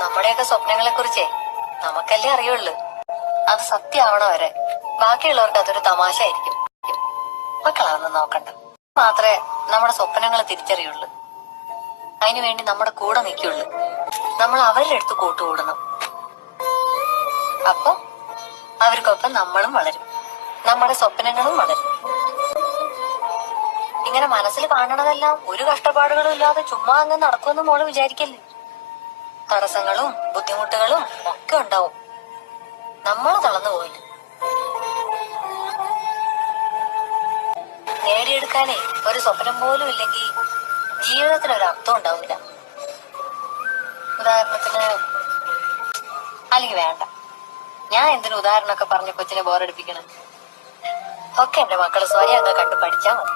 നമ്മുടെയൊക്കെ സ്വപ്നങ്ങളെ കുറിച്ചേ നമുക്കല്ലേ അറിയുള്ളൂ. അത് സത്യമാവണ വരെ ബാക്കിയുള്ളവർക്ക് അതൊരു തമാശ ആയിരിക്കും. മക്കളതൊന്നും നോക്കണ്ട. മാത്രമേ നമ്മുടെ സ്വപ്നങ്ങൾ തിരിച്ചറിയുള്ളൂ. അതിനുവേണ്ടി നമ്മുടെ കൂടെ നിൽക്കുള്ളൂ. നമ്മൾ അവരുടെ അടുത്ത് കൂട്ടുകൂടണം. അപ്പൊ അവർക്കൊപ്പം നമ്മളും വളരും, നമ്മുടെ സ്വപ്നങ്ങളും വളരും. ഇങ്ങനെ മനസ്സിൽ കാണണതെല്ലാം ഒരു കഷ്ടപ്പാടുകളും ഇല്ലാതെ ചുമ്മാ അങ്ങ് നടക്കുമെന്ന് മോള് വിചാരിക്കല്ലേ. തടസ്സങ്ങളും ബുദ്ധിമുട്ടുകളും ഒക്കെ ഉണ്ടാവും. നമ്മൾ തളർന്നു പോയില്ല. നേടിയെടുക്കാനേ ഒരു സ്വപ്നം പോലും ഇല്ലെങ്കിൽ ജീവിതത്തിന് ഒരു അർത്ഥം ഉണ്ടാവില്ല. ഉദാഹരണത്തിന്, അല്ലെങ്കിൽ വേണ്ട, ഞാൻ എന്തിനു ഉദാഹരണമൊക്കെ പറഞ്ഞ കൊച്ചിനെ ബോറടിപ്പിക്കണം. ഒക്കെ എന്റെ മക്കള് സ്വയം അങ്ങ് കണ്ടു പഠിച്ചാ മതി.